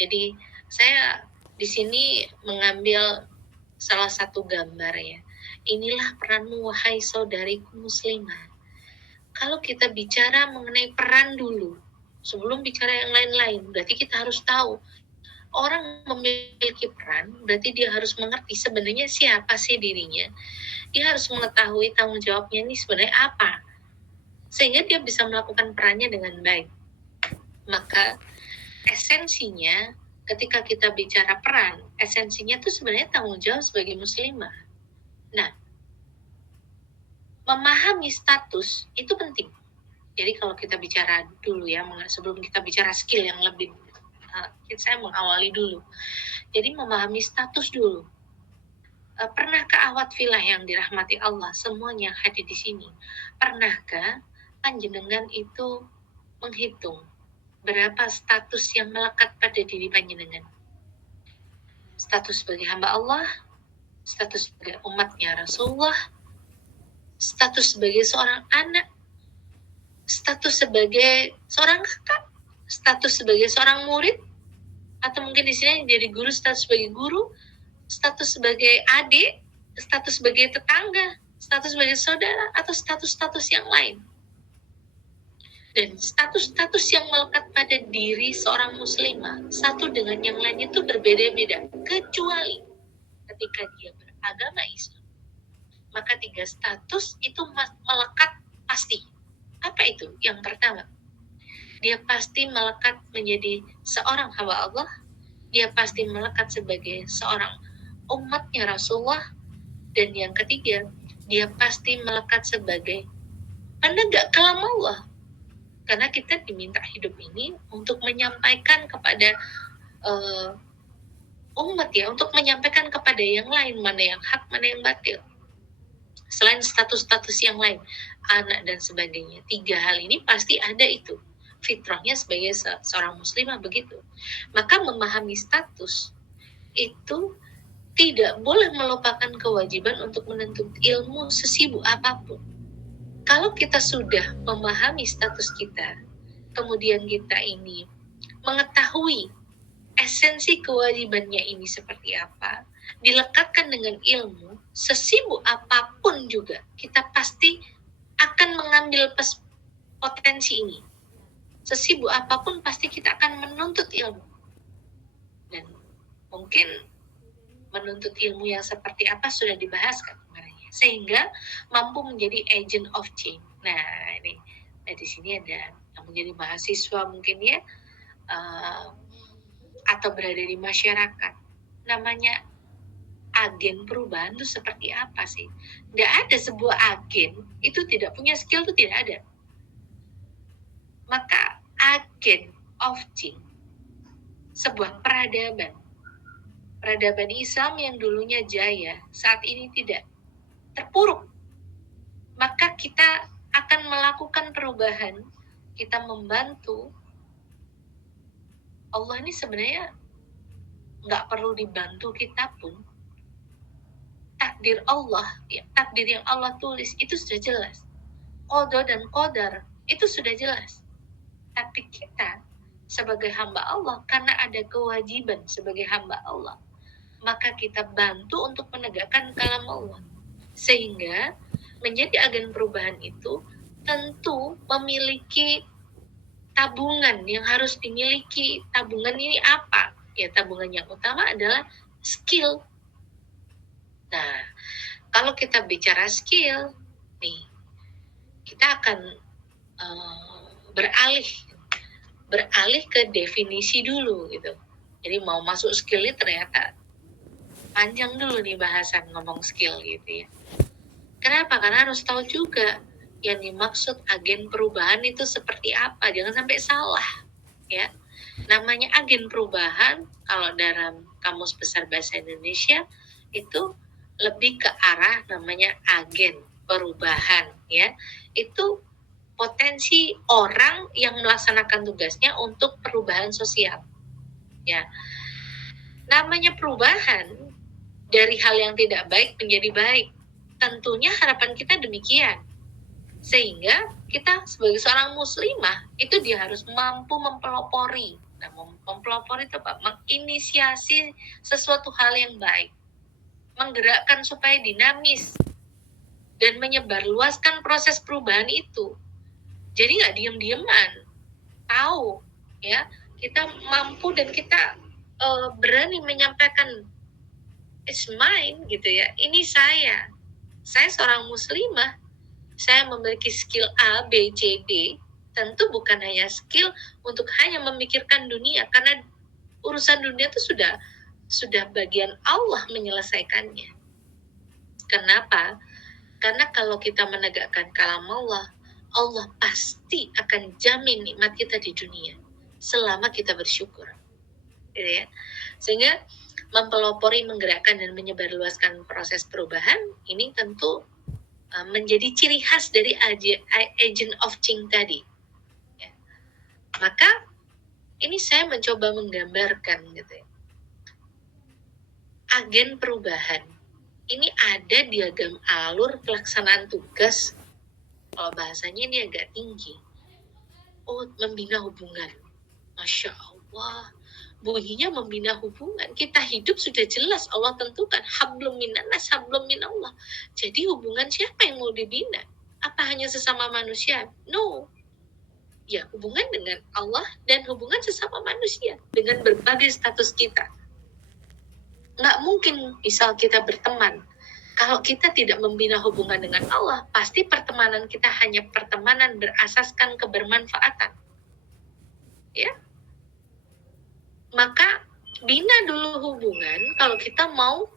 Jadi saya di sini mengambil salah satu gambar ya. Inilah peranmu wahai saudariku muslimah. Kalau kita bicara mengenai peran dulu, sebelum bicara yang lain-lain, berarti kita harus tahu orang memiliki peran, berarti dia harus mengerti sebenarnya siapa sih dirinya. Dia harus mengetahui tanggung jawabnya ini sebenarnya apa, sehingga dia bisa melakukan perannya dengan baik. Maka esensinya ketika kita bicara peran, esensinya itu sebenarnya tanggung jawab sebagai muslimah. Nah, memahami status itu penting. Jadi kalau kita bicara dulu ya, sebelum kita bicara skill yang lebih, saya mengawali dulu. Jadi memahami status dulu. Pernahkah awat filah yang dirahmati Allah, semuanya hadir di sini? Pernahkah panjenengan itu menghitung berapa status yang melekat pada diri panjenengan? Status sebagai hamba Allah, status sebagai umatnya Rasulullah, status sebagai seorang anak, status sebagai seorang kakak, status sebagai seorang murid, atau mungkin di sini jadi guru, status sebagai guru, status sebagai adik, status sebagai tetangga, status sebagai saudara, atau status-status yang lain. Dan status-status yang melekat pada diri seorang muslimah satu dengan yang lain itu berbeda-beda, kecuali ketika dia beragama Islam. Maka 3 status itu melekat pasti. Apa itu? Yang pertama, dia pasti melekat menjadi seorang hamba Allah, dia pasti melekat sebagai seorang umatnya Rasulullah, dan yang ketiga, dia pasti melekat sebagai penegak kalam Allah. Karena kita diminta hidup ini untuk menyampaikan kepada umat ya, untuk menyampaikan kepada yang lain mana yang hak, mana yang batil. Selain status-status yang lain, anak dan sebagainya. 3 hal ini pasti ada itu. Fitrahnya sebagai seorang muslimah begitu. Maka memahami status itu tidak boleh melupakan kewajiban untuk menuntut ilmu sesibuk apapun. Kalau kita sudah memahami status kita, kemudian kita ini mengetahui esensi kewajibannya ini seperti apa, dilekatkan dengan ilmu, sesibuk apapun juga, kita pasti akan mengambil potensi ini. Sesibuk apapun pasti kita akan menuntut ilmu. Dan mungkin menuntut ilmu yang seperti apa sudah dibahas kan kemarin, sehingga mampu menjadi agent of change. Nah ini, di sini ada yang menjadi mahasiswa mungkin ya, atau berada di masyarakat. Namanya agen perubahan itu seperti apa sih? Tidak ada sebuah agen itu tidak punya skill, itu tidak ada. Maka agen of change, sebuah peradaban Islam yang dulunya jaya, saat ini tidak, terpuruk. Maka kita akan melakukan perubahan, kita membantu. Allah ini sebenarnya nggak perlu dibantu kita pun. Takdir Allah, ya, takdir yang Allah tulis itu sudah jelas. Qada dan qadar itu sudah jelas. Tapi kita sebagai hamba Allah, karena ada kewajiban sebagai hamba Allah, maka kita bantu untuk menegakkan kalam Allah. Sehingga menjadi agen perubahan itu tentu memiliki tabungan yang harus dimiliki. Tabungan ini apa? Ya, tabungan yang utama adalah skill. Nah, kalau kita bicara skill, nih, kita akan beralih ke definisi dulu gitu. Jadi mau masuk skill ini ternyata panjang dulu nih bahasan ngomong skill gitu ya. Kenapa? Karena harus tahu juga yang dimaksud agen perubahan itu seperti apa. Jangan sampai salah ya. Namanya agen perubahan kalau dalam Kamus Besar Bahasa Indonesia itu lebih ke arah namanya agen perubahan ya. Itu potensi orang yang melaksanakan tugasnya untuk perubahan sosial ya. Namanya perubahan dari hal yang tidak baik menjadi baik, tentunya harapan kita demikian. Sehingga kita sebagai seorang muslimah itu dia harus mampu mempelopori Nah, mempelopor itu apa? Menginisiasi sesuatu hal yang baik, menggerakkan supaya dinamis, dan menyebarluaskan proses perubahan itu. Jadi nggak diem-dieman, tahu ya, kita mampu dan kita berani menyampaikan it's mine gitu ya, ini saya seorang muslimah, saya memiliki skill A, B, C, D. Tentu bukan hanya skill untuk hanya memikirkan dunia, karena urusan dunia itu sudah bagian Allah menyelesaikannya. Kenapa? Karena kalau kita menegakkan kalam Allah, Allah pasti akan jamin nikmat kita di dunia selama kita bersyukur. Gitu ya. Sehingga mempelopori, menggerakkan, dan menyebarluaskan proses perubahan ini tentu menjadi ciri khas dari agent of change tadi. Ya. Maka ini saya mencoba menggambarkan gitu ya. Agen perubahan ini ada diagram alur pelaksanaan tugas. Kalau bahasanya ini agak tinggi. Oh, membina hubungan. Masya Allah. Bunyinya membina hubungan. Kita hidup sudah jelas Allah tentukan. Hablum minannas, hablum minallah. Jadi hubungan siapa yang mau dibina? Apa hanya sesama manusia? No. Ya, hubungan dengan Allah dan hubungan sesama manusia. Dengan berbagai status kita. Nggak mungkin misal kita berteman. Kalau kita tidak membina hubungan dengan Allah, pasti pertemanan kita hanya pertemanan berasaskan kebermanfaatan. Ya. Maka bina dulu hubungan kalau kita mau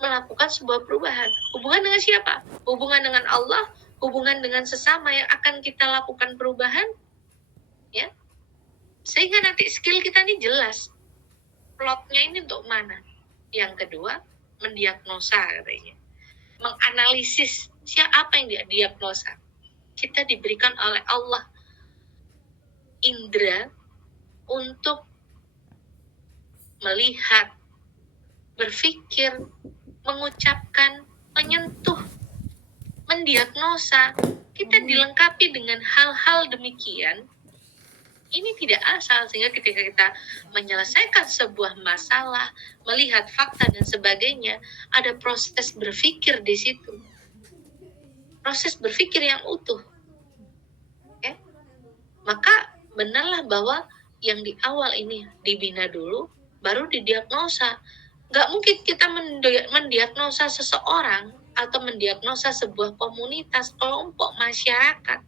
melakukan sebuah perubahan. Hubungan dengan siapa? Hubungan dengan Allah, hubungan dengan sesama yang akan kita lakukan perubahan. Ya. Sehingga nanti skill kita ini jelas. Plotnya ini untuk mana? Yang kedua, mendiagnosa katanya. Menganalisis siapa yang dia diagnosa. Kita diberikan oleh Allah indera untuk melihat, berpikir, mengucapkan, menyentuh, mendiagnosa. Kita dilengkapi dengan hal-hal demikian. Ini tidak asal, sehingga ketika kita menyelesaikan sebuah masalah, melihat fakta dan sebagainya, ada proses berpikir di situ. Proses berpikir yang utuh. Okay? Maka benarlah bahwa yang di awal ini dibina dulu, baru didiagnosa. Nggak mungkin kita mendiagnosa seseorang atau mendiagnosa sebuah komunitas, kelompok, masyarakat.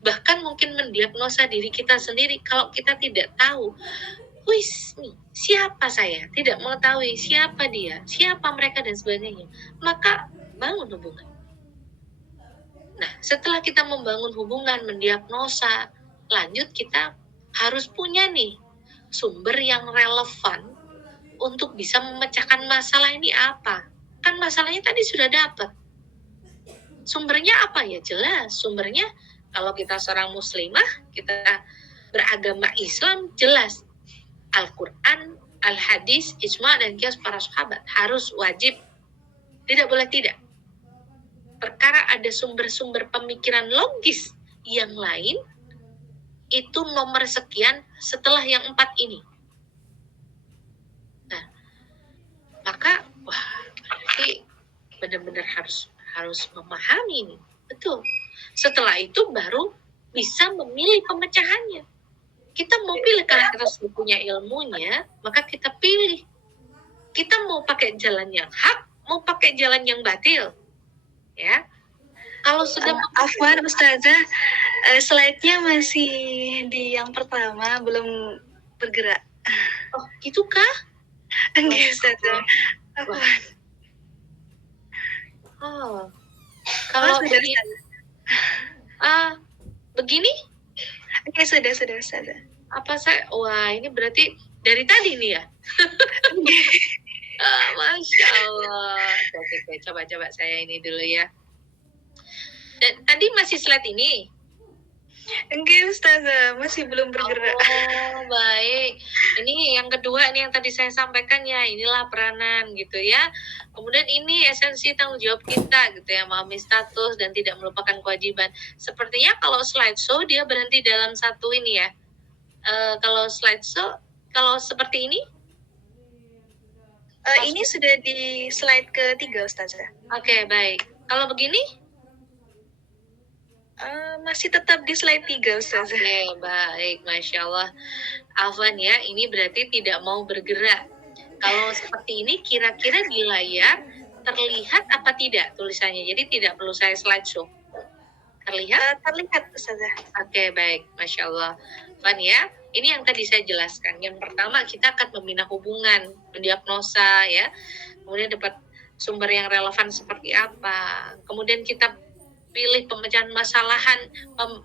Bahkan mungkin mendiagnosa diri kita sendiri kalau kita tidak tahu, siapa saya, tidak mengetahui siapa dia, siapa mereka dan sebagainya. Maka bangun hubungan. Nah, setelah kita membangun hubungan, mendiagnosa, lanjut kita harus punya nih sumber yang relevan untuk bisa memecahkan masalah ini apa. Kan masalahnya tadi sudah dapat. Sumbernya apa ya? Jelas. Sumbernya kalau kita seorang muslimah, kita beragama Islam, jelas. Al-Quran, Al-Hadis, Ijma' dan Qiyas para sahabat. Harus wajib. Tidak boleh tidak. Perkara ada sumber-sumber pemikiran logis yang lain, itu nomor sekian setelah yang 4 ini. Nah, maka berarti benar-benar harus memahami ini. Betul. Setelah itu baru bisa memilih pemecahannya. Kita mau pilih karena kita sudah punya ilmunya, maka kita pilih. Kita mau pakai jalan yang hak, mau pakai jalan yang batil. Ya. Kalau sudah Afwan Ustazah, slide-nya masih di yang pertama, belum bergerak. Oh, gitu kah? Enggak, Ustazah. Oh. Kalau begini, begini? Oke, sudah, Ustazah. Apa wah, ini berarti dari tadi nih ya? Masya Allah. Oke, coba saya ini dulu ya. Dan tadi masih slide ini? Enggak, Ustazah, masih belum bergerak. Oh, baik. Ini yang kedua, ini yang tadi saya sampaikan ya, inilah peranan gitu ya. Kemudian ini esensi tanggung jawab kita gitu ya, memahami status dan tidak melupakan kewajiban. Sepertinya kalau slideshow dia berhenti dalam satu ini ya. Kalau slideshow Kalau seperti ini? Ini sudah di slide ketiga, Ustazah. Oke, baik. Kalau begini? Masih tetap di slide 3, Ustazah. Oke, baik. Masya Allah. Afwan ya, ini berarti tidak mau bergerak. Kalau seperti ini, kira-kira di layar terlihat apa tidak tulisannya? Jadi tidak perlu saya slideshow. Terlihat? Terlihat, Ustazah. Oke, baik. Masya Allah. Afwan ya, ini yang tadi saya jelaskan. Yang pertama, kita akan membina hubungan, mendiagnosa ya. Kemudian dapat sumber yang relevan seperti apa. Kemudian kita pilih pemecahan masalahan,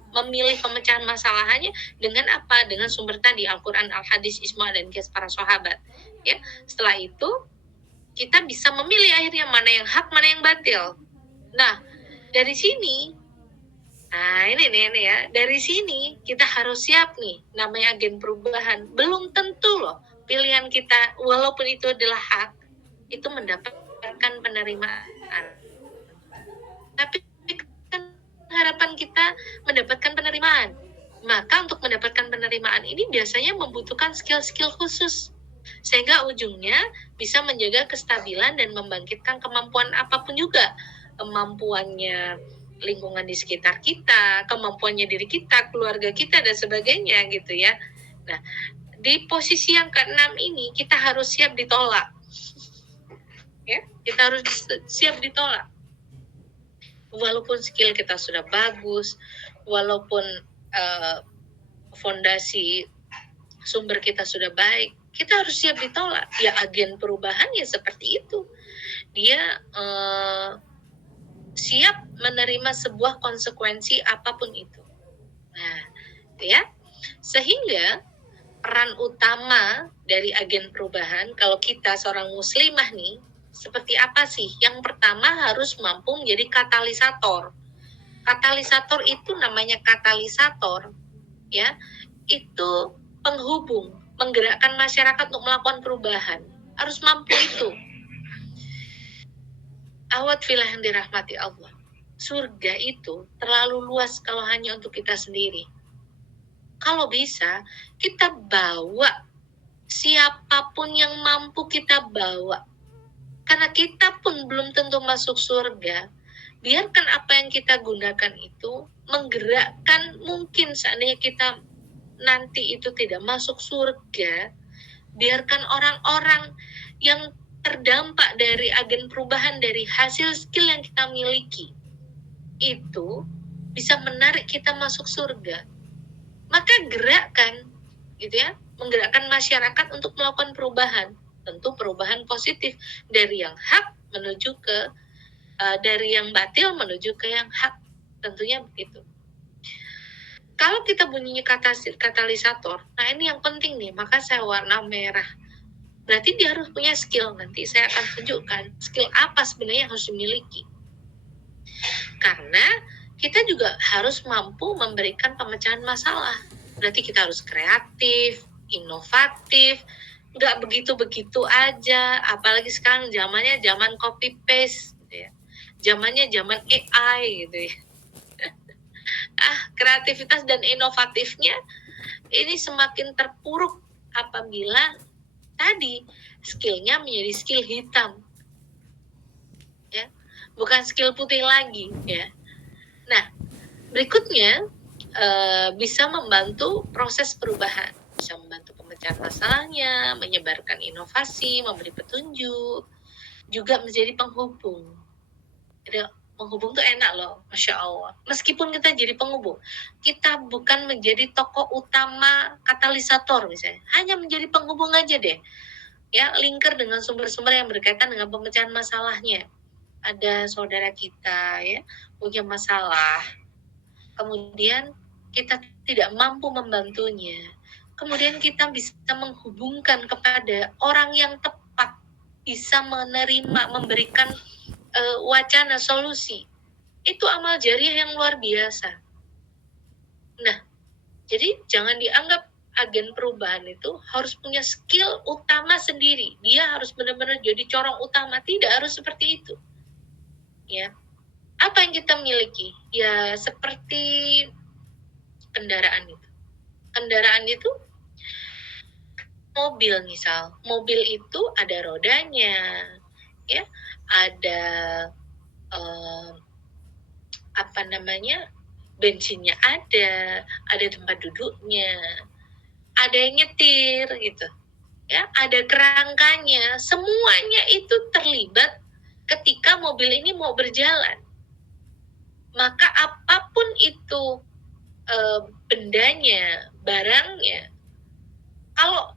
memilih pemecahan masalahannya dengan apa? Dengan sumber tadi Al-Quran, Al-Hadis, Ijma' dan Qiyas para sahabat. Ya, setelah itu kita bisa memilih akhirnya mana yang hak, mana yang batil. Nah, dari sini, ini ya, dari sini kita harus siap nih, namanya agen perubahan. Belum tentu loh pilihan kita, walaupun itu adalah hak, itu mendapatkan penerimaan. Tapi harapan kita mendapatkan penerimaan. Maka untuk mendapatkan penerimaan ini biasanya membutuhkan skill-skill khusus. Sehingga ujungnya bisa menjaga kestabilan dan membangkitkan kemampuan apapun juga. Kemampuannya lingkungan di sekitar kita, kemampuannya diri kita, keluarga kita, dan sebagainya gitu ya. Nah, di posisi yang ke-6 ini kita harus siap ditolak. Ya, kita harus siap ditolak. Walaupun skill kita sudah bagus, walaupun fondasi sumber kita sudah baik, kita harus siap ditolak. Ya, agen perubahan ya seperti itu. Dia siap menerima sebuah konsekuensi apapun itu. Nah, ya. Sehingga peran utama dari agen perubahan, kalau kita seorang muslimah nih, seperti apa sih? Yang pertama harus mampu menjadi katalisator. Katalisator itu namanya katalisator, ya, itu penghubung, menggerakkan masyarakat untuk melakukan perubahan. Harus mampu itu. Awat filah yang dirahmati Allah. Surga itu terlalu luas kalau hanya untuk kita sendiri. Kalau bisa, kita bawa siapapun yang mampu kita bawa. Karena kita pun belum tentu masuk surga. Biarkan apa yang kita gunakan itu menggerakkan, mungkin seandainya kita nanti itu tidak masuk surga, biarkan orang-orang yang terdampak dari agen perubahan dari hasil skill yang kita miliki itu bisa menarik kita masuk surga. Maka gerakkan, gitu ya, menggerakkan masyarakat untuk melakukan perubahan. Tentu perubahan positif dari yang hak menuju ke dari yang batil menuju ke yang hak, tentunya begitu. Kalau kita bunyinya katalisator, nah ini yang penting nih, maka saya warna merah. Berarti dia harus punya skill. Nanti saya akan tunjukkan skill apa sebenarnya yang harus dimiliki. Karena kita juga harus mampu memberikan pemecahan masalah. Berarti kita harus kreatif, inovatif, nggak begitu-begitu aja. Apalagi sekarang zamannya zaman copy paste, gitu ya. Zamannya zaman AI gitu ya. Kreativitas dan inovatifnya ini semakin terpuruk apabila tadi skillnya menjadi skill hitam, ya, bukan skill putih lagi, ya. Nah, berikutnya bisa membantu proses perubahan, bisa membantu pemecahan masalahnya, menyebarkan inovasi, memberi petunjuk, juga menjadi penghubung. Jadi, menghubung tuh enak loh, Masya Allah. Meskipun kita jadi penghubung, kita bukan menjadi tokoh utama katalisator misalnya, hanya menjadi penghubung aja deh. Ya, linker dengan sumber-sumber yang berkaitan dengan pemecahan masalahnya. Ada saudara kita ya punya masalah, kemudian kita tidak mampu membantunya, kemudian kita bisa menghubungkan kepada orang yang tepat, bisa menerima, memberikan wacana solusi. Itu amal jariah yang luar biasa. Nah, jadi jangan dianggap agen perubahan itu harus punya skill utama sendiri. Dia harus benar-benar jadi corong utama. Tidak harus seperti itu. Ya. Apa yang kita miliki? Ya, seperti kendaraan itu. Kendaraan itu mobil misal, mobil itu ada rodanya, ya, ada bensinnya ada tempat duduknya, ada yang nyetir gitu, ya, ada kerangkanya, semuanya itu terlibat ketika mobil ini mau berjalan. Maka apapun itu bendanya, barangnya, kalau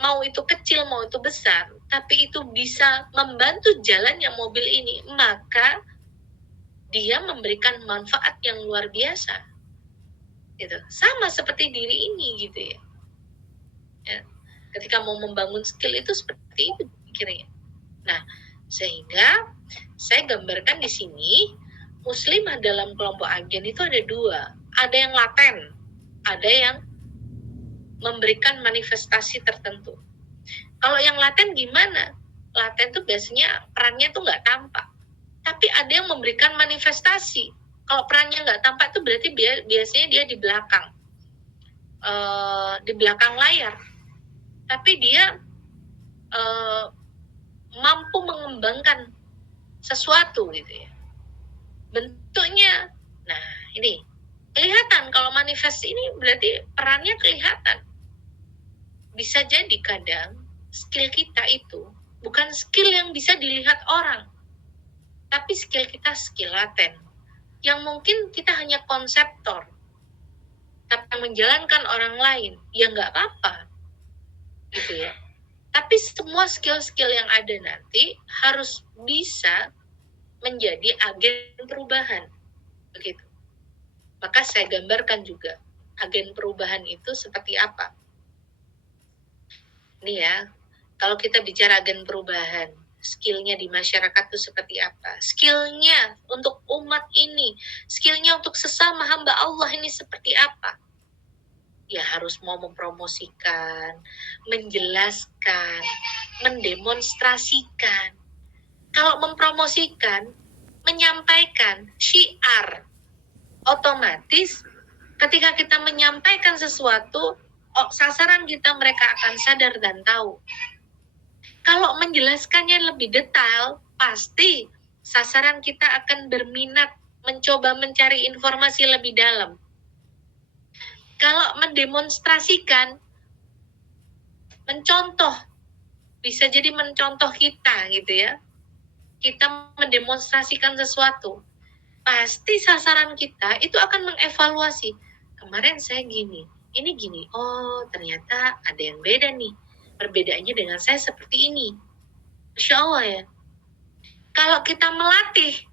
mau itu kecil, mau itu besar, tapi itu bisa membantu jalannya mobil ini, maka dia memberikan manfaat yang luar biasa. Gitu. Sama seperti diri ini gitu ya. Ketika mau membangun skill itu seperti itu pikirnya. Nah, sehingga saya gambarkan di sini muslimah dalam kelompok agen itu ada dua. Ada yang laten, ada yang memberikan manifestasi tertentu. Kalau yang laten gimana? Laten tuh biasanya perannya tuh nggak tampak, tapi ada yang memberikan manifestasi. Kalau perannya nggak tampak itu berarti biasanya dia di belakang layar, tapi dia mampu mengembangkan sesuatu gitu ya. Bentuknya, nah ini kelihatan. Kalau manifest ini berarti perannya kelihatan. Bisa jadi kadang skill kita itu bukan skill yang bisa dilihat orang, tapi skill kita skill laten, yang mungkin kita hanya konseptor, tapi menjalankan orang lain, ya nggak apa-apa, gitu ya. Tapi semua skill-skill yang ada nanti harus bisa menjadi agen perubahan, begitu. Maka saya gambarkan juga agen perubahan itu seperti apa. Ini ya, kalau kita bicara agen perubahan, skillnya di masyarakat itu seperti apa? Skillnya untuk umat ini, skillnya untuk sesama hamba Allah ini seperti apa? Ya harus mau mempromosikan, menjelaskan, mendemonstrasikan. Kalau mempromosikan, menyampaikan syiar, otomatis ketika kita menyampaikan sesuatu, sasaran kita mereka akan sadar dan tahu. Kalau menjelaskannya lebih detail, pasti sasaran kita akan berminat mencoba mencari informasi lebih dalam. Kalau mendemonstrasikan, mencontoh, bisa jadi mencontoh kita gitu ya. Kita mendemonstrasikan sesuatu, pasti sasaran kita itu akan mengevaluasi. Kemarin saya gini, ini gini, oh ternyata ada yang beda nih. Perbedaannya dengan saya seperti ini. Masya Allah ya. Kalau kita melatih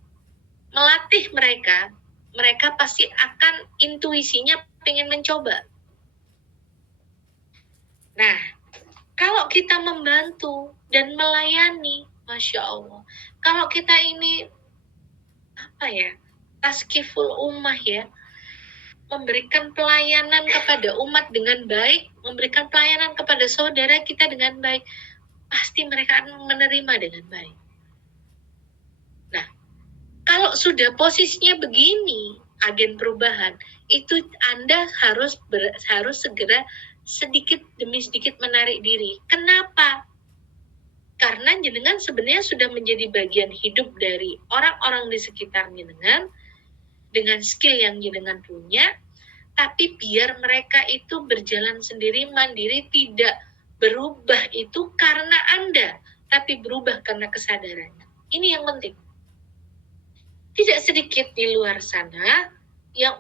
mereka pasti akan intuisinya pengen mencoba. Nah, kalau kita membantu dan melayani, Masya Allah. Kalau kita ini, taskiful ummah ya, memberikan pelayanan kepada umat dengan baik, memberikan pelayanan kepada saudara kita dengan baik, pasti mereka akan menerima dengan baik. Nah, kalau sudah posisinya begini, agen perubahan, itu Anda harus segera sedikit demi sedikit menarik diri. Kenapa? Karena jenengan sebenarnya sudah menjadi bagian hidup dari orang-orang di sekitar jenengan dengan skill yang jenengan punya, tapi biar mereka itu berjalan sendiri, mandiri, tidak berubah itu karena Anda, tapi berubah karena kesadarannya. Ini yang penting. Tidak sedikit di luar sana yang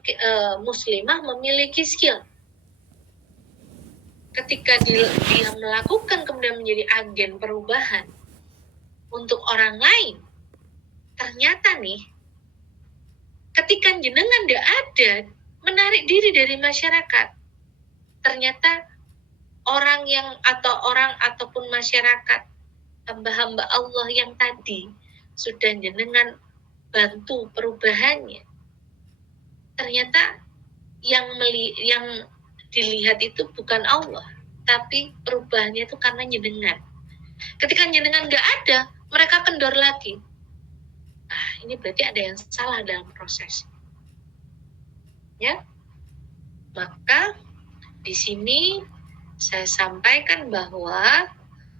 muslimah memiliki skill. Ketika dia melakukan kemudian menjadi agen perubahan untuk orang lain, ternyata nih, ketika jenengan tidak ada, menarik diri dari masyarakat, ternyata orang ataupun masyarakat, hamba-hamba Allah yang tadi sudah jenengan bantu perubahannya, ternyata yang dilihat itu bukan Allah, tapi perubahannya itu karena jenengan. Ketika jenengan nggak ada, mereka kendor lagi. Nah, ini berarti ada yang salah dalam proses. Ya, maka di sini saya sampaikan bahwa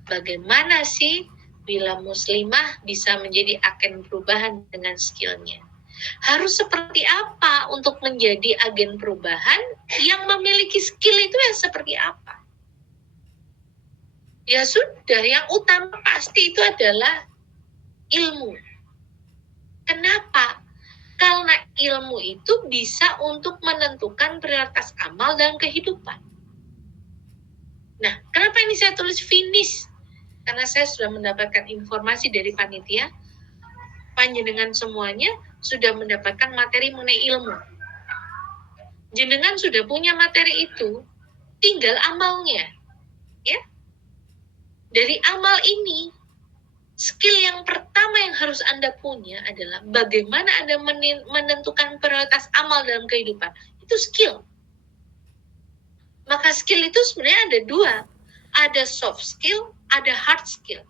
bagaimana sih bila muslimah bisa menjadi agen perubahan dengan skillnya. Harus seperti apa untuk menjadi agen perubahan yang memiliki skill itu yang seperti apa? Ya sudah, yang utama pasti itu adalah ilmu. Kenapa? Karena ilmu itu bisa untuk menentukan prioritas amal dalam kehidupan. Nah, kenapa ini saya tulis finish? Karena saya sudah mendapatkan informasi dari panitia, panjenengan semuanya sudah mendapatkan materi mengenai ilmu. Jenengan sudah punya materi itu, tinggal amalnya. Ya. Dari amal ini, skill yang pertama yang harus Anda punya adalah bagaimana Anda menentukan prioritas amal dalam kehidupan. Itu skill. Maka skill itu sebenarnya ada dua. Ada soft skill, ada hard skill.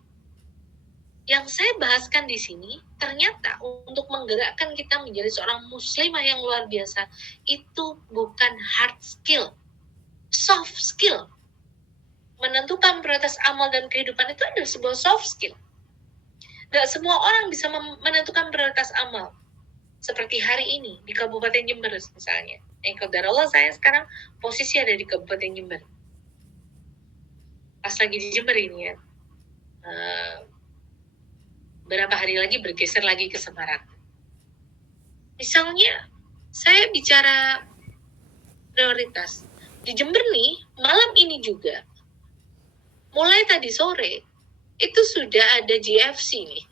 Yang saya bahaskan di sini, ternyata untuk menggerakkan kita menjadi seorang muslimah yang luar biasa, itu bukan hard skill, soft skill. Menentukan prioritas amal dan kehidupan itu adalah sebuah soft skill. Gak semua orang bisa menentukan prioritas amal. Seperti hari ini di Kabupaten Jember misalnya. Qadarullah saya sekarang posisi ada di Kabupaten Jember. Pas lagi di Jember ini ya. Berapa hari lagi bergeser lagi ke Semarang. Misalnya, saya bicara prioritas. Di Jember nih, malam ini juga, mulai tadi sore, itu sudah ada GFC nih.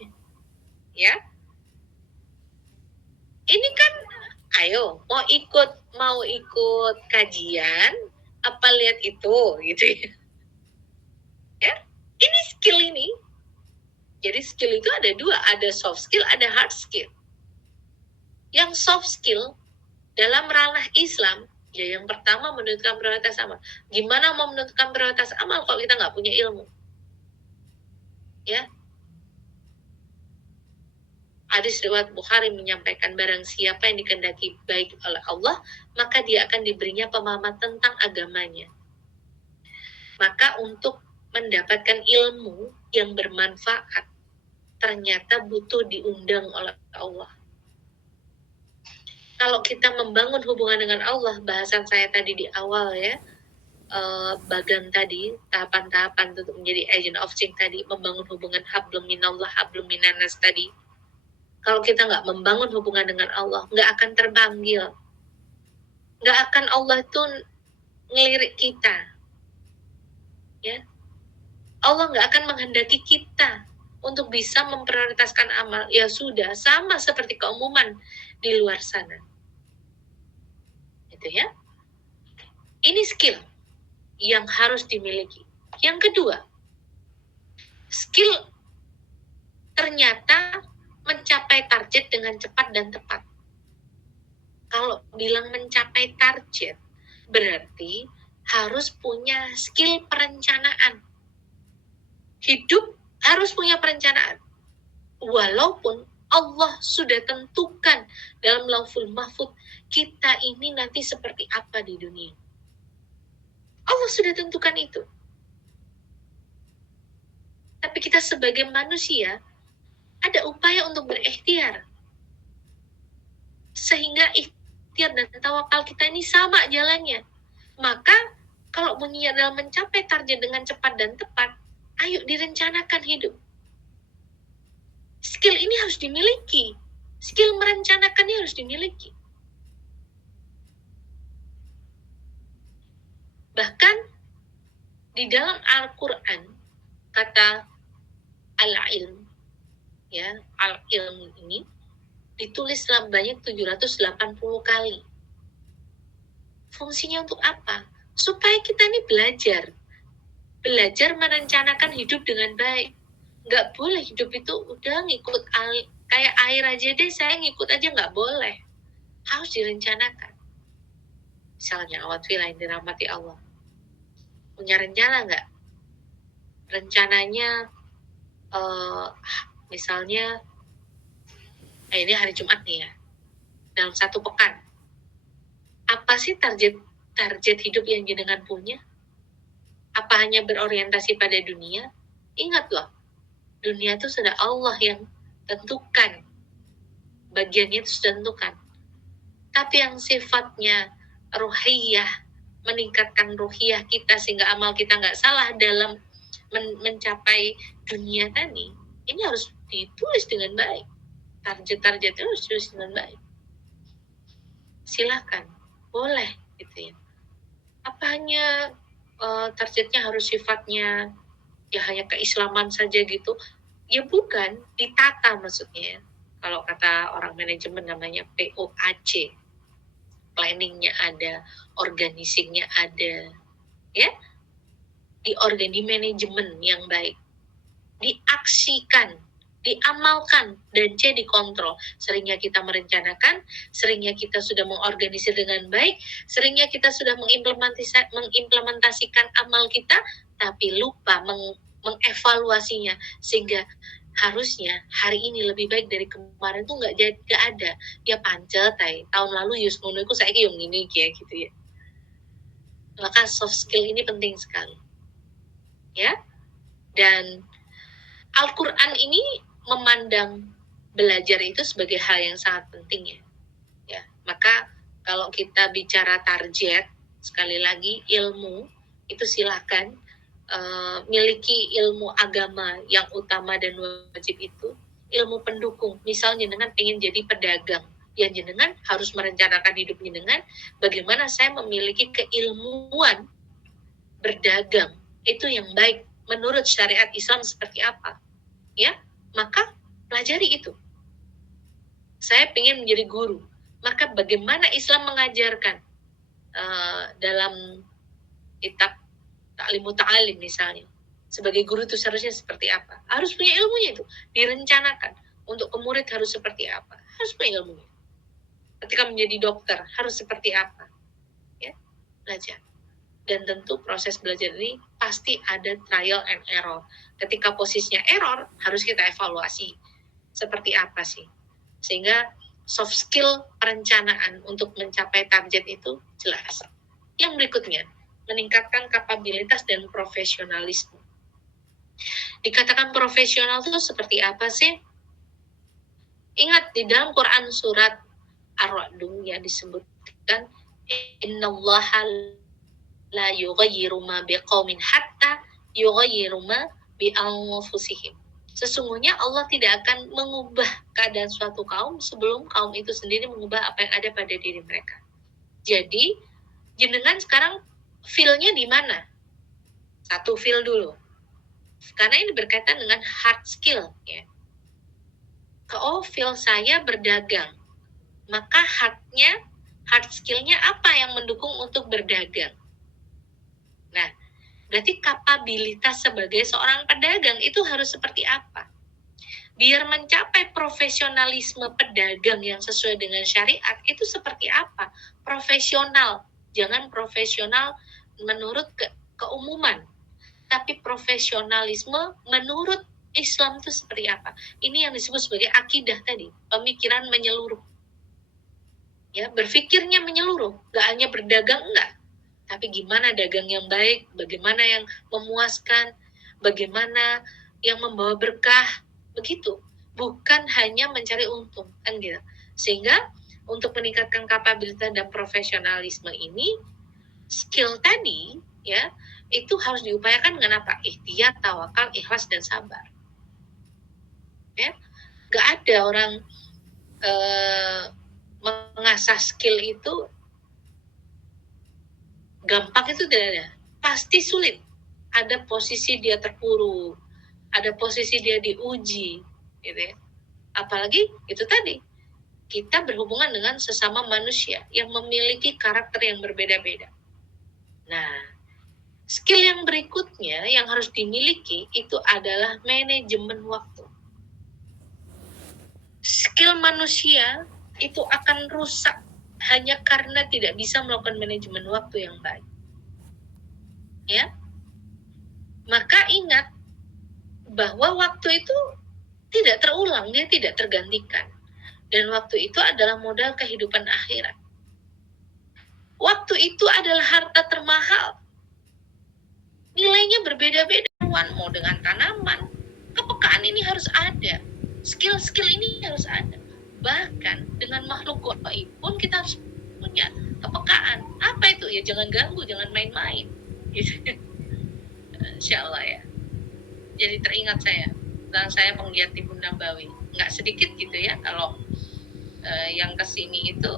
Ya. Ini kan, ayo, mau ikut kajian, apa lihat itu, gitu ya. Ya, ini skill ini. Jadi skill itu ada dua, ada soft skill, ada hard skill. Yang soft skill dalam ranah Islam, ya yang pertama menentukan prioritas amal. Gimana mau menentukan prioritas amal kalau kita nggak punya ilmu? Ya. Hadis riwayat Bukhari menyampaikan barang siapa yang dikehendaki baik oleh Allah, maka dia akan diberinya pemahaman tentang agamanya. Maka untuk mendapatkan ilmu yang bermanfaat, ternyata butuh diundang oleh Allah. Kalau kita membangun hubungan dengan Allah, bahasan saya tadi di awal ya, bagan tadi, tahapan-tahapan untuk menjadi agent of change tadi, membangun hubungan hablum minallah, hablum minanas tadi. Kalau kita nggak membangun hubungan dengan Allah, nggak akan terpanggil. Nggak akan Allah itu ngelirik kita. Ya. Allah nggak akan menghendaki kita untuk bisa memprioritaskan amal. Ya sudah, sama seperti keumuman di luar sana. Gitu ya. Ini skill yang harus dimiliki. Yang kedua, skill ternyata mencapai target dengan cepat dan tepat. Kalau bilang mencapai target, berarti harus punya skill perencanaan. Hidup harus punya perencanaan. Walaupun Allah sudah tentukan dalam Lauhul Mahfuz, kita ini nanti seperti apa di dunia. Allah sudah tentukan itu. Tapi kita sebagai manusia, ada upaya untuk berikhtiar. Sehingga ikhtiar dan tawakal kita ini sama jalannya. Maka, kalau bunyinya adalah mencapai target dengan cepat dan tepat, ayo direncanakan hidup. Skill ini harus dimiliki. Skill merencanakannya harus dimiliki. Bahkan di dalam Al-Quran kata al-ilm, ya, al-ilm ini ditulis dalam banyak 780 kali. Fungsinya untuk apa? Supaya kita ini belajar merencanakan hidup dengan baik. Nggak boleh hidup itu udah ngikut kayak air aja deh, saya ngikut aja, nggak boleh. Harus direncanakan. Misalnya awatwilah yang dirahmati Allah, punya rencana nggak? Rencananya misalnya ini hari Jumat nih ya, dalam 1 pekan, apa sih target hidup yang jenengan punya? Apa hanya berorientasi pada dunia? Ingat loh, dunia itu sudah Allah yang tentukan. Bagiannya itu sudah tentukan. Tapi yang sifatnya ruhiyah, meningkatkan ruhiyah kita sehingga amal kita nggak salah dalam mencapai dunia tadi, ini harus ditulis dengan baik. Target-targetnya harus ditulis dengan baik. Silakan, boleh gitu ya. Apa hanya targetnya harus sifatnya ya hanya keislaman saja gitu? Ya bukan, ditata maksudnya. Kalau kata orang manajemen namanya POAC, planningnya ada, organisingnya ada, ya, di manajemen yang baik, diaksikan, diamalkan, dan C dikontrol. Seringnya kita merencanakan, seringnya kita sudah mengorganisir dengan baik, seringnya kita sudah mengimplementasikan amal kita, tapi lupa mengevaluasinya, sehingga harusnya hari ini lebih baik dari kemarin tuh nggak ada. Ya pancet, tahun lalu yus ngono iku saiki yang ini kayak gitu ya. Maka soft skill ini penting sekali, ya. Dan Al-Quran ini memandang belajar itu sebagai hal yang sangat penting ya. Maka kalau kita bicara target, sekali lagi ilmu itu silakan miliki ilmu agama yang utama dan wajib itu ilmu pendukung. Misalnya dengan pengen jadi pedagang, ya jenengan harus merencanakan hidup jenengan bagaimana saya memiliki keilmuan berdagang itu yang baik menurut syariat Islam seperti apa, ya, maka pelajari itu. Saya ingin menjadi guru, maka bagaimana Islam mengajarkan dalam kitab Ta'limu Ta'alim misalnya, sebagai guru itu seharusnya seperti apa, harus punya ilmunya itu, direncanakan untuk ke murid harus seperti apa, harus punya ilmunya. Ketika menjadi dokter harus seperti apa, ya, belajar. Dan tentu proses belajar ini pasti ada trial and error. Ketika posisinya error, harus kita evaluasi. Seperti apa sih? Sehingga soft skill perencanaan untuk mencapai target itu jelas. Yang berikutnya, meningkatkan kapabilitas dan profesionalisme. Dikatakan profesional itu seperti apa sih? Ingat di dalam Quran surat Ar-Ra'd yang disebutkan innallaha la yughayyiru ma biqaumin hatta yughayyiru ma bi anfusihim. Sesungguhnya Allah tidak akan mengubah keadaan suatu kaum sebelum kaum itu sendiri mengubah apa yang ada pada diri mereka. Jadi, jenengan sekarang feel-nya di mana? Satu feel dulu. Karena ini berkaitan dengan hard skill ya. Feel saya berdagang. Maka hard skill-nya apa yang mendukung untuk berdagang? Nah, berarti kapabilitas sebagai seorang pedagang itu harus seperti apa? Biar mencapai profesionalisme pedagang yang sesuai dengan syariat itu seperti apa? Profesional. Jangan profesional menurut keumuman. Tapi profesionalisme menurut Islam itu seperti apa? Ini yang disebut sebagai akidah tadi. Pemikiran menyeluruh. Ya, berpikirnya menyeluruh. Gak hanya berdagang, enggak. Tapi gimana dagang yang baik, bagaimana yang memuaskan, bagaimana yang membawa berkah, begitu. Bukan hanya mencari untung, kan gitu. Sehingga untuk meningkatkan kapabilitas dan profesionalisme ini, skill tadi, ya, itu harus diupayakan dengan apa? Ikhtiar, tawakal, ikhlas, dan sabar. Ya, gak ada orang mengasah skill itu gampang, itu tidak ada. Pasti sulit. Ada posisi dia terpuruk, ada posisi dia diuji, gitu ya. Apalagi itu tadi, kita berhubungan dengan sesama manusia yang memiliki karakter yang berbeda-beda. Nah, skill yang berikutnya yang harus dimiliki itu adalah manajemen waktu. Skill manusia itu akan rusak hanya karena tidak bisa melakukan manajemen waktu yang baik. Ya, maka ingat bahwa waktu itu tidak terulang, dia tidak tergantikan. Dan waktu itu adalah modal kehidupan akhirat. Waktu itu adalah harta termahal. nilainya berbeda-beda, mau dengan tanaman. Kepekaan ini harus ada, skill-skill ini harus ada. Bahkan dengan makhluk gaib pun kita harus punya kepekaan. Apa itu? Ya jangan ganggu, jangan main-main gitu. Insya Allah ya. Jadi teringat saya, dan saya penggiat Timbun Nabawi, nggak sedikit gitu ya kalau yang kesini itu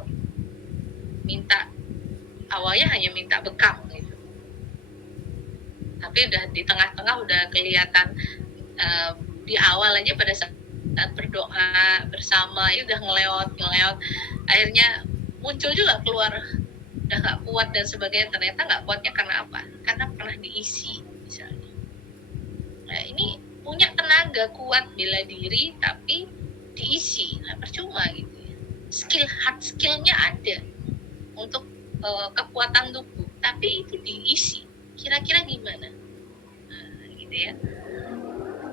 minta, awalnya hanya minta bekam gitu, tapi udah di tengah-tengah udah kelihatan di awal aja pada saat berdoa bersama itu udah ngelewat, akhirnya muncul juga keluar udah nggak kuat dan sebagainya. Ternyata nggak kuatnya karena apa? Karena pernah diisi misalnya. Nah ini punya tenaga kuat bela diri tapi diisi, nah percuma gitu ya. Hard skillnya ada untuk kekuatan tubuh, tapi itu diisi. Kira-kira gimana? Nah, gitu ya.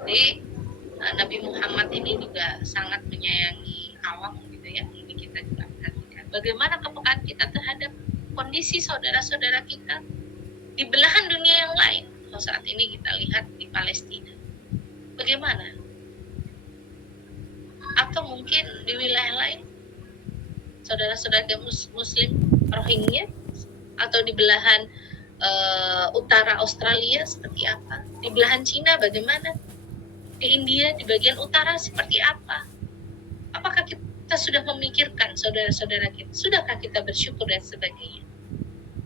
Jadi Nabi Muhammad ini juga sangat menyayangi awam gitu ya. Ini kita juga perhatikan. Bagaimana kepekaan kita terhadap kondisi saudara-saudara kita di belahan dunia yang lain. Kalau saat ini kita lihat di Palestina, bagaimana? Atau mungkin di wilayah lain, saudara-saudara Muslim Rohingya, atau di belahan utara Australia seperti apa? Di belahan Cina bagaimana? Di India di bagian utara seperti apa? Apakah kita sudah memikirkan saudara-saudara kita? Sudahkah kita bersyukur dan sebagainya?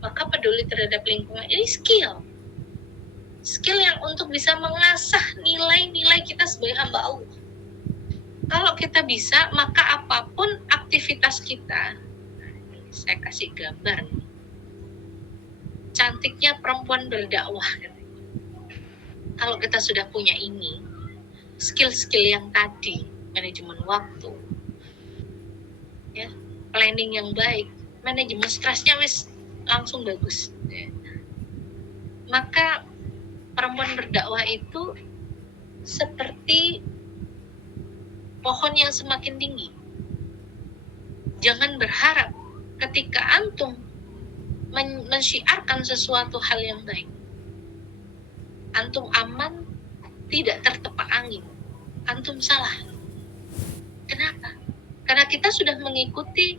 Maka peduli terhadap lingkungan ini skill yang untuk bisa mengasah nilai-nilai kita sebagai hamba Allah. Kalau kita bisa, maka apapun aktivitas kita, saya kasih gambar nih. Cantiknya perempuan berdakwah. Kalau kita sudah punya ini, skill-skill yang tadi, manajemen waktu, ya, planning yang baik, manajemen stresnya wis langsung bagus. Ya. Maka perempuan berdakwah itu seperti pohon yang semakin tinggi. Jangan berharap ketika antum mensyiarkan sesuatu hal yang baik, antum aman, tidak tertepak angin, antum salah. Kenapa? Karena kita sudah mengikuti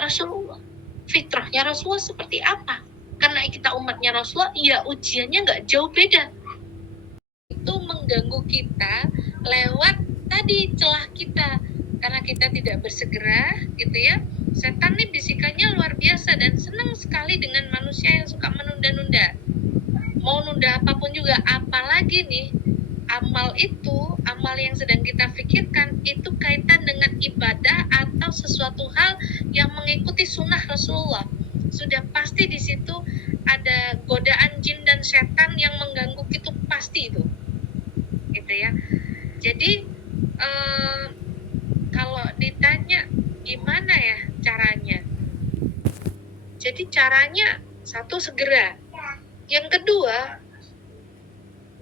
Rasulullah. Fitrahnya Rasulullah seperti apa? Karena kita umatnya Rasulullah, ya ujiannya nggak jauh beda. Itu mengganggu kita lewat tadi celah kita. Karena kita tidak bersegera, gitu ya. Setan nih bisikannya luar biasa dan senang sekali dengan manusia yang suka menunda-nunda. Mau nunda apapun juga, apalagi nih amal yang sedang kita pikirkan itu kaitan dengan ibadah atau sesuatu hal yang mengikuti sunnah Rasulullah. Sudah pasti di situ ada godaan jin dan setan yang mengganggu itu, pasti itu, gitu ya. Jadi kalau ditanya gimana ya caranya, jadi caranya satu, segera. Yang kedua,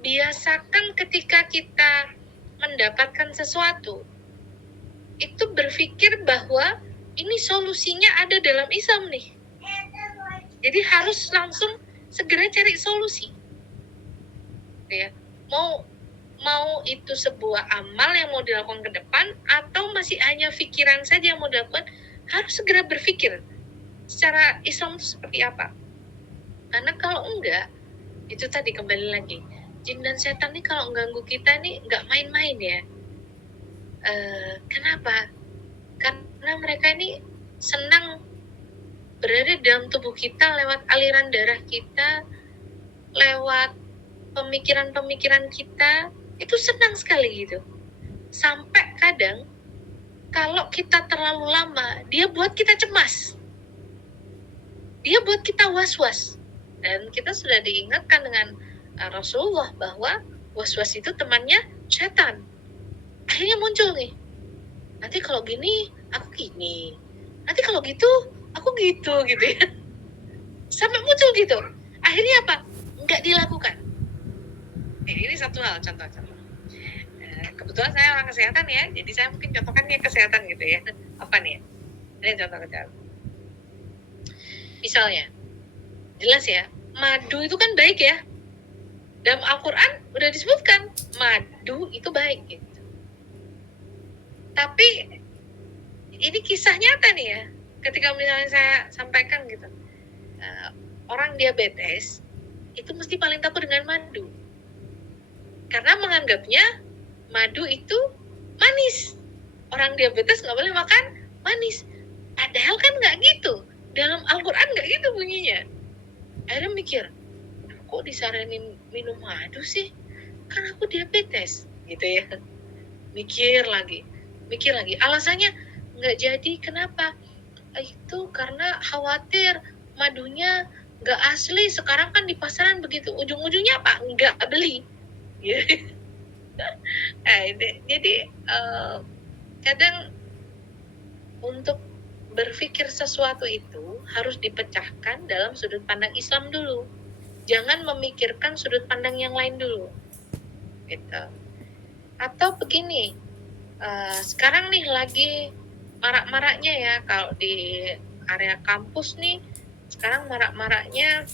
biasakan ketika kita mendapatkan sesuatu itu berpikir bahwa ini solusinya ada dalam Islam nih. Jadi harus langsung segera cari solusi. Ya. Mau itu sebuah amal yang mau dilakukan ke depan atau masih hanya pikiran saja yang mau dilakukan, harus segera berpikir secara Islam itu seperti apa. Karena kalau enggak, itu tadi kembali lagi, jin dan setan ini kalau ganggu kita nih nggak main-main ya. Kenapa? Karena mereka ini senang berada dalam tubuh kita lewat aliran darah kita, lewat pemikiran-pemikiran kita, itu senang sekali gitu. Sampai kadang kalau kita terlalu lama, dia buat kita cemas, dia buat kita was-was. Dan kita sudah diingatkan dengan Rasulullah bahwa was-was itu temannya setan. Akhirnya muncul nih, nanti kalau gini aku gini, nanti kalau gitu aku gitu ya. Sampai muncul gitu. Akhirnya apa? Nggak dilakukan. Ini satu hal, contoh. Kebetulan saya orang kesehatan ya, jadi saya mungkin contohkannya kesehatan gitu ya. Apa nih? Ini contoh kecil. Misalnya, jelas ya, madu itu kan baik ya. Dalam Al-Quran udah disebutkan madu itu baik gitu. Tapi ini kisah nyata nih ya. Ketika misalnya saya sampaikan gitu, orang diabetes itu mesti paling takut dengan madu. Karena menganggapnya madu itu manis. Orang diabetes nggak boleh makan manis. Padahal kan nggak gitu. Dalam Al-Quran nggak gitu bunyinya. Akhirnya mikir, kok disaranin minum madu sih? Kan aku diabetes, gitu ya. Mikir lagi. Alasannya nggak jadi, kenapa? Itu karena khawatir madunya nggak asli. Sekarang kan di pasaran begitu. Ujung-ujungnya apa? Nggak beli. Jadi kadang untuk berpikir sesuatu itu harus dipecahkan dalam sudut pandang Islam dulu. Jangan memikirkan sudut pandang yang lain dulu. Gitu. Atau begini, sekarang nih lagi marak-maraknya ya, kalau di area kampus nih, sekarang marak-maraknya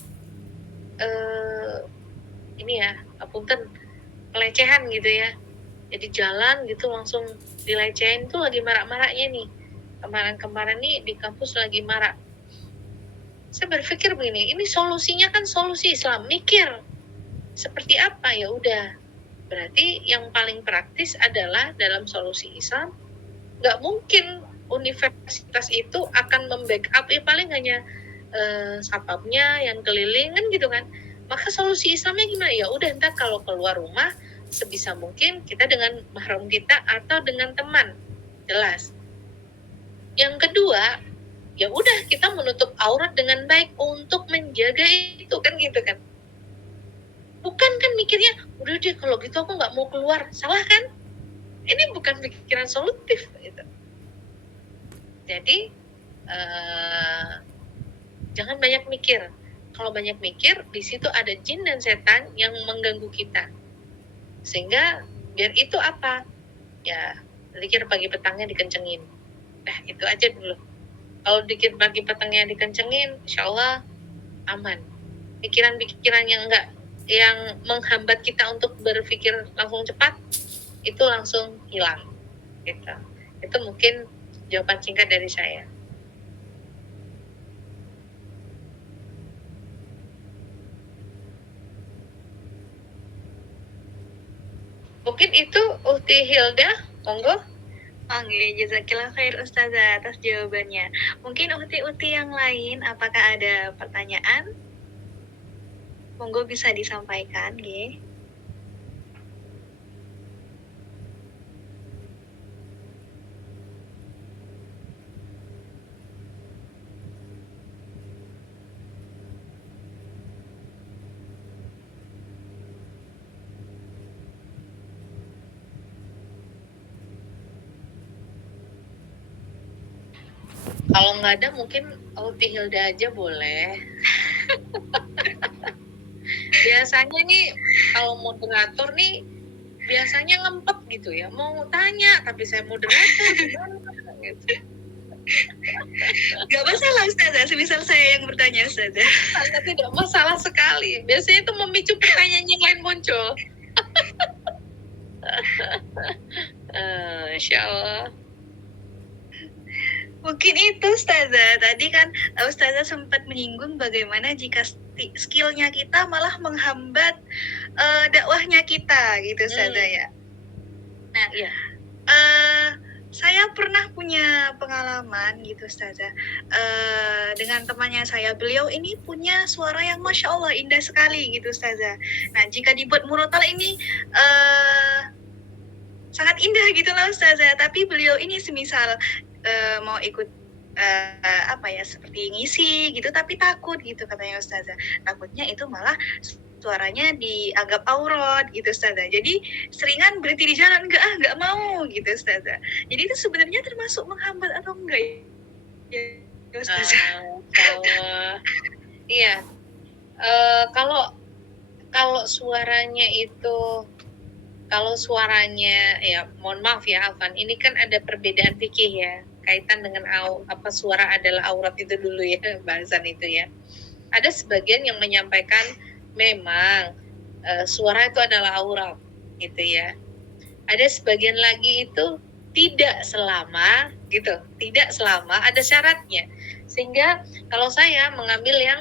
ini ya, punten, pelecehan gitu ya. Jadi jalan gitu langsung dilecehin, tuh lagi marak-maraknya nih. Kemarin-kemarin nih di kampus lagi marak. Saya berpikir begini, ini solusinya kan solusi Islam. Mikir seperti apa, ya udah. Berarti yang paling praktis adalah dalam solusi Islam, nggak mungkin universitas itu akan membackup, ya paling hanya satpamnya yang keliling kan gitu kan. Maka solusi Islamnya gimana? Ya udah, ntar kalau keluar rumah sebisa mungkin kita dengan mahram kita atau dengan teman, jelas. Yang kedua, ya udah kita menutup aurat dengan baik untuk menjaga itu kan gitu kan. Bukan kan mikirnya, udah deh kalau gitu aku nggak mau keluar, salah kan? Ini bukan pikiran solutif gitu. Jadi jangan banyak mikir. Kalau banyak mikir, di situ ada jin dan setan yang mengganggu kita. Sehingga biar itu apa? Ya, zikir pagi petangnya dikencengin. Nah, itu aja dulu. Kalau dikit pagi petangnya dikencengin, insya Allah aman. Pikiran-pikiran yang menghambat kita untuk berpikir langsung cepat, itu langsung hilang. Gitu. Itu mungkin jawaban singkat dari saya. Mungkin itu Uhti Hilda, monggo. Oke, jazakillah khair Ustazah atas jawabannya. Mungkin Uhti-Uhti yang lain, apakah ada pertanyaan? Monggo bisa disampaikan, Ge. Kalau nggak ada mungkin Uhti Hilda aja boleh. Biasanya nih kalau moderator nih biasanya ngempet gitu ya, mau tanya tapi saya moderator gimana gitu. Gak masalah Ustazah, semisal saya yang bertanya Ustazah. Sangat tidak masalah sekali. Biasanya itu memicu pertanyaan yang lain muncul. Insya Allah. Mungkin itu Ustazah. Tadi kan Ustazah sempat menyinggung bagaimana jika skillnya kita malah menghambat dakwahnya kita gitu Ustazah ya. Nah, Iya. Saya pernah punya pengalaman gitu Ustazah dengan temannya saya. Beliau ini punya suara yang Masya Allah indah sekali gitu Ustazah. Nah, jika dibuat murotal ini sangat indah gitu lah Ustazah. Tapi beliau ini semisal mau ikut apa ya, seperti ngisi gitu, tapi takut gitu katanya Ustazah. Takutnya itu malah suaranya dianggap aurat gitu Ustazah. Jadi seringan berhenti di jalan, enggak mau gitu Ustazah. Jadi itu sebenarnya termasuk menghambat atau enggak ya Ustazah? Iya. Kalau suaranya itu, kalau suaranya ya mohon maaf ya Alvan, ini kan ada perbedaan fikih ya kaitan dengan apa suara adalah aurat itu dulu ya, bahasan itu ya. Ada sebagian yang menyampaikan memang suara itu adalah aura, gitu ya. Ada sebagian lagi itu tidak selama, gitu, tidak selama, ada syaratnya. Sehingga kalau saya mengambil yang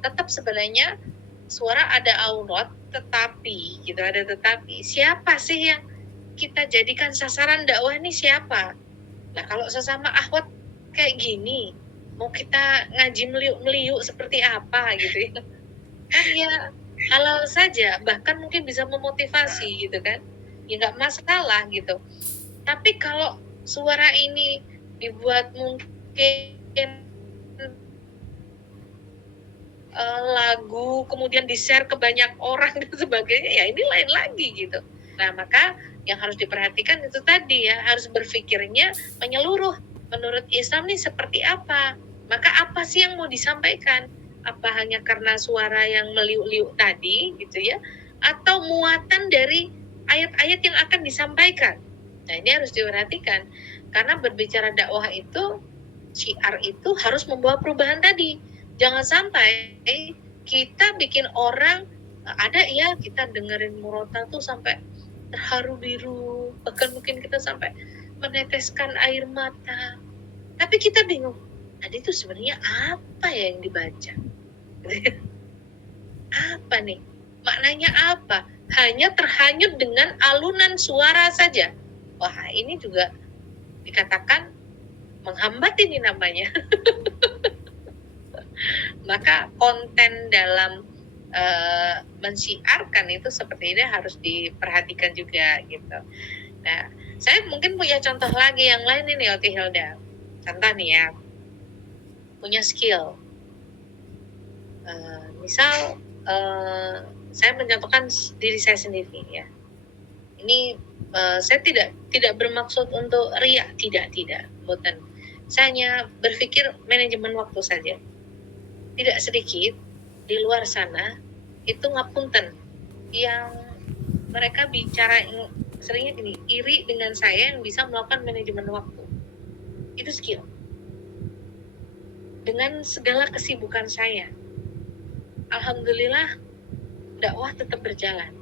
tetap sebenarnya suara ada aurat, tetapi, gitu, ada tetapi. Siapa sih yang kita jadikan sasaran dakwah ini siapa? Nah, kalau sesama akhwat kayak gini, mau kita ngaji meliuk-meliuk seperti apa gitu ya. Kan ya halal saja, bahkan mungkin bisa memotivasi gitu kan. Ya nggak masalah gitu. Tapi kalau suara ini dibuat mungkin lagu, kemudian di-share ke banyak orang dan sebagainya, ya ini lain lagi gitu. Nah, maka yang harus diperhatikan itu tadi ya, harus berpikirnya menyeluruh. Menurut Islam nih seperti apa? Maka apa sih yang mau disampaikan? Apa hanya karena suara yang meliuk-liuk tadi gitu ya? Atau muatan dari ayat-ayat yang akan disampaikan? Nah, ini harus diperhatikan. Karena berbicara dakwah itu, syiar itu harus membawa perubahan tadi. Jangan sampai kita bikin orang, ada ya kita dengerin Murota tuh sampai terharu biru, bahkan mungkin kita sampai meneteskan air mata. Tapi kita bingung, tadi itu sebenarnya apa ya yang dibaca? Apa nih? Maknanya apa? Hanya terhanyut dengan alunan suara saja. Wah, ini juga dikatakan menghambat ini namanya. Maka konten dalam mensiarkan itu seperti ini harus diperhatikan juga gitu. Nah, saya mungkin punya contoh lagi yang lain ini Oti Hilda. Contoh nih ya, punya skill. Misal saya mencontohkan diri saya sendiri ya. Ini saya tidak bermaksud untuk riak, tidak, bukan. Saya hanya berpikir manajemen waktu saja. Tidak sedikit di luar sana itu ngapunten yang mereka bicara seringnya gini, iri dengan saya yang bisa melakukan manajemen waktu. Itu skill. Dengan segala kesibukan saya, alhamdulillah dakwah tetap berjalan.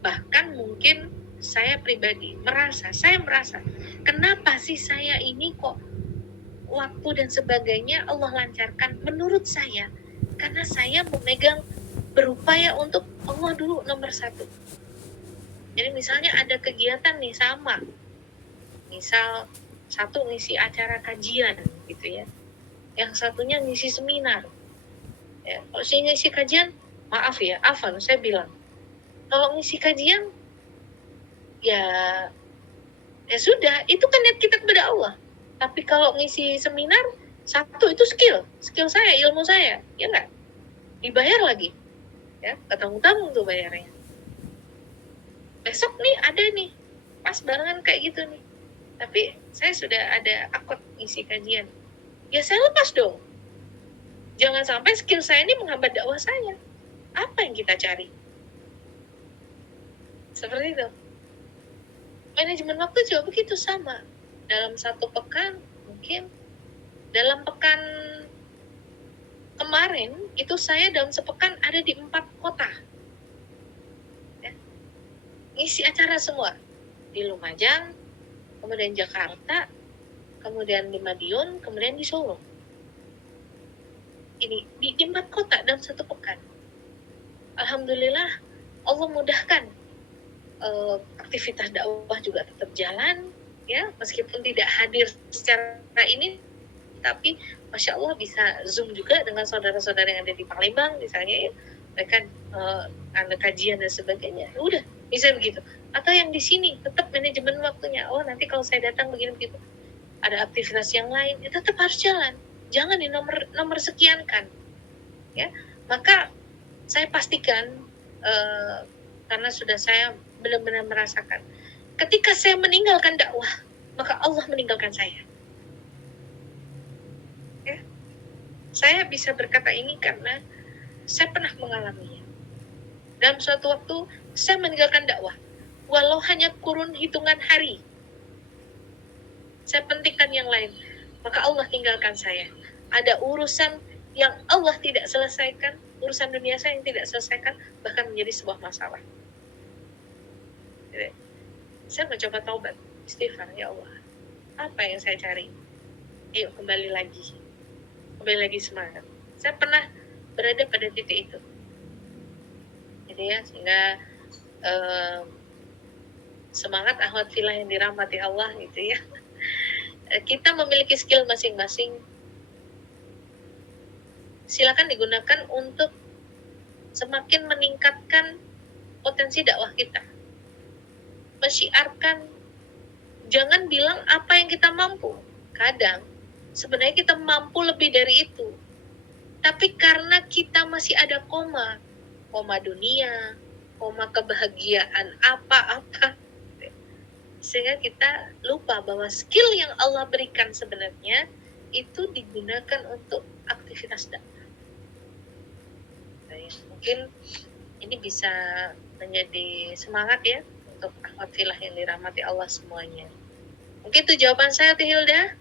Bahkan mungkin saya pribadi saya merasa kenapa sih saya ini kok waktu dan sebagainya Allah lancarkan menurut saya, karena saya memegang berupaya untuk Allah dulu nomor satu. Jadi misalnya ada kegiatan nih sama, misal satu ngisi acara kajian gitu ya, yang satunya ngisi seminar ya. Kalau saya ngisi kajian, maaf ya, Afan saya bilang, kalau ngisi kajian ya sudah, itu kan niat kita kepada Allah. Tapi kalau ngisi seminar, satu itu skill saya, ilmu saya, ya nggak? Dibayar lagi, ya, ketanggung-tanggung tuh bayarnya. Besok nih ada nih, pas barengan kayak gitu nih. Tapi saya sudah ada akad ngisi kajian, ya saya lepas dong. Jangan sampai skill saya ini menghambat dakwah saya. Apa yang kita cari? Seperti itu. Manajemen waktu juga begitu sama. Dalam satu pekan, mungkin dalam pekan kemarin itu saya dalam sepekan ada di 4 kota ya. Ngisi acara semua di Lumajang, kemudian Jakarta, kemudian di Madiun, kemudian di Solo. Ini di 4 kota dalam satu pekan. Alhamdulillah Allah mudahkan, aktivitas dakwah juga tetap jalan ya, meskipun tidak hadir secara ini, tapi Masya Allah bisa Zoom juga dengan saudara-saudara yang ada di Palembang misalnya ya, mereka ada kajian dan sebagainya, udah bisa begitu. Atau yang di sini tetap manajemen waktunya, oh nanti kalau saya datang begini begitu, ada aktivitas yang lain, ya tetap harus jalan, jangan di nomor sekian kan ya. Maka saya pastikan, karena sudah saya benar-benar merasakan, ketika saya meninggalkan dakwah, maka Allah meninggalkan saya. Ya. Saya bisa berkata ini karena saya pernah mengalaminya. Dalam suatu waktu, saya meninggalkan dakwah, walau hanya kurun hitungan hari. Saya pentingkan yang lain, maka Allah tinggalkan saya. Ada urusan yang Allah tidak selesaikan, urusan dunia saya yang tidak selesaikan bahkan menjadi sebuah masalah. Jadi, saya mencoba taubat, istighfar, ya Allah, apa yang saya cari? Ayo kembali lagi semangat. Saya pernah berada pada titik itu, gitu ya, sehingga semangat akhwat filah yang dirahmati Allah, gitu ya. Kita memiliki skill masing-masing, silakan digunakan untuk semakin meningkatkan potensi dakwah kita. Mensyiarkan, jangan bilang apa yang kita mampu. Kadang sebenarnya kita mampu lebih dari itu, tapi karena kita masih ada koma dunia, koma kebahagiaan apa-apa, sehingga kita lupa bahwa skill yang Allah berikan sebenarnya itu digunakan untuk aktivitas dakwah. Mungkin ini bisa menjadi semangat ya untuk akhwat filah yang dirahmati Allah semuanya. Mungkin itu jawaban saya, Teh Hilda.